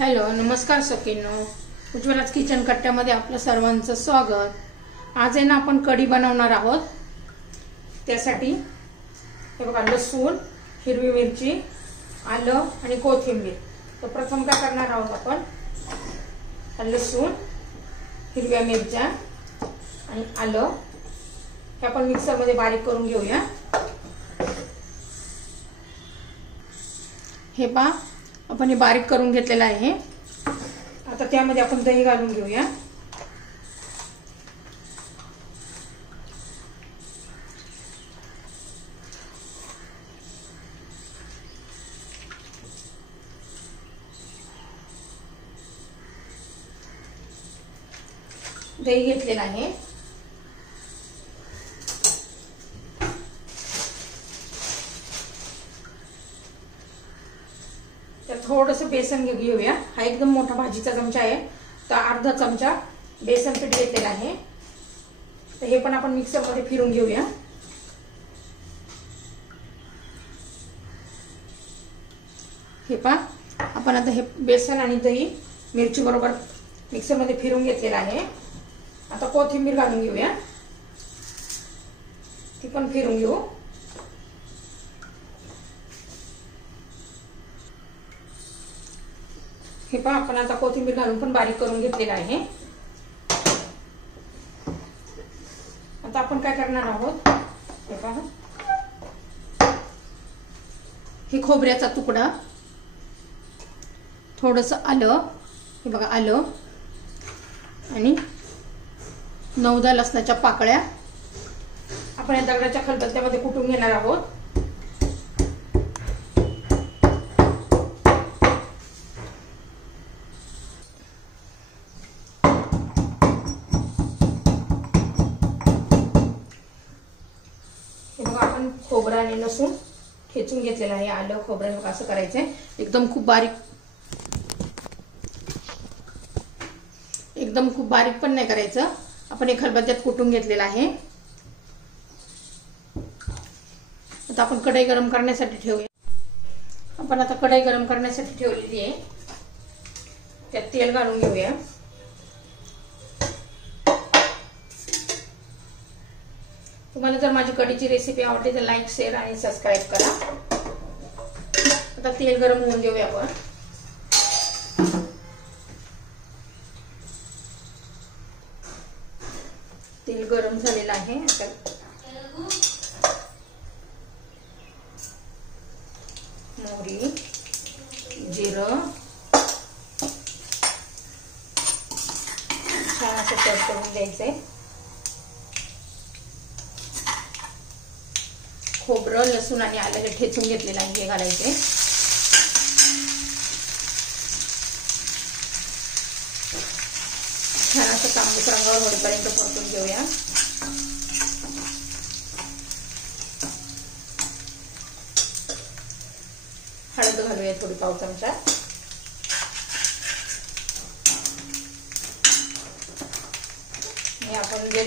Hello नमस्कार सखींनो, उज्ज्वलाच kitchen कट्ट्यामध्ये आपलं सर्वांचं स्वागत। आज आहे ना आपण कढी बनवणार आहोत। त्यासाठी हे बघा लसूण, हिरवी मिरची, आलं आणि कोथिंबीर। तर प्रथम काय करणार आहोत आपण लसूण, हिरव्या मिरच्या आणि आलं हे आपण मिक्सर मध्ये बारीक करून घेऊया। हे पहा आपण हे बारीक करून घेतलेलं आहे। आता त्यामध्ये आपण दही घालून घेऊया। दही घेतलेलं आहे। थोडंसं बेसन घेऊया। हा एकदम मोठा भाजीचा चमचा आहे, तर अर्धा चमचा बेसन पीठ घेतलेला आहे। तर हे पण आपण मिक्सर मध्ये फिरून घेऊया। हे पहा आपण आता हे बेसन आणि दही मिरची बरोबर मिक्सर मध्ये फिरून घेतलेला आहे। आता कोथिंबीर घालून घेऊया, ती पण फिरून घेऊ। हे पहा आपण आता कोथिंबीर घालून पण बारीक करून घेतलेला आहे। आता आपण काय करणार आहोत, हे पहा हे खोबऱ्याचा तुकडा, थोडंसं आलं, हे बघा आलं आणि 9-10 लसणाच्या पाकळ्या आपण या दगडाच्या खलबत्त्यामध्ये कुटून घेणार आहोत। खोबरं आणि लसूण ठेचून घेतलेला आहे। आलं खोबरं बघा असं करायचंय, एकदम खूप बारीक पण नाही करायचं। आपण हे खलबत्त्यात कुटून घेतलेला आहे। आता आपण कढई गरम करण्यासाठी ठेवूया। आपण आता कढई गरम करण्यासाठी ठेवलेली आहे, त्यात तेल घालून घेऊया। तुम्हाला जर माझी कढीची रेसिपी आवडली तर लाईक, शेअर आणि सबस्क्राइब करा। आता तेल गरम होऊन घेऊया आपण। तेल गरम झालेलं आहे। मोहरी, जिरं छान असं तडतडून द्यायचंय। खोबरं, लसूण आणि आलं हे ठेचून घेतलेलं आहे, हे घालायचे। छान असं तांबूस रंगावर होईपर्यंत परतून घेऊया। हळद घालूया थोडी, पाव चमचा। हे आपण जे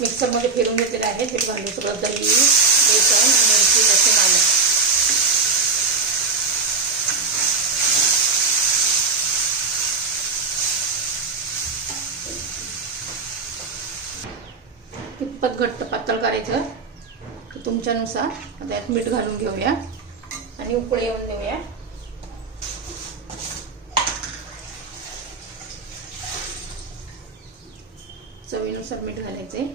मिक्सर मध्ये फिरून घेतलेलं आहे ते घालू सगळं, दही, बेसन, मिरची, लसूण, आलं। कितपत घट्ट पातळ करायचं तर तुमच्यानुसार। आता यात मीठ घालून घेऊया आणि उकळी येऊन देऊया। चवीनुसार मीठ घालायचे।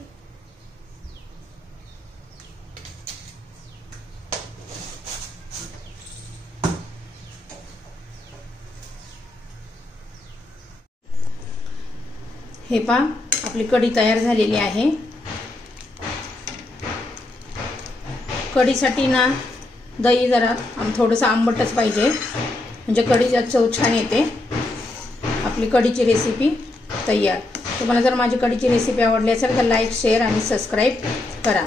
हे पहा आपली कढी तयार झालेली आहे। कढीसाठी ना दही जरा थोडंसं आंबटच पाहिजे, म्हणजे कढीची चव छान येते। आपली कढीची रेसिपी तयार। तुम्हाला जर माझी कढीची रेसिपी आवडली असेल तर लाईक, शेअर आणि सबस्क्राइब करा।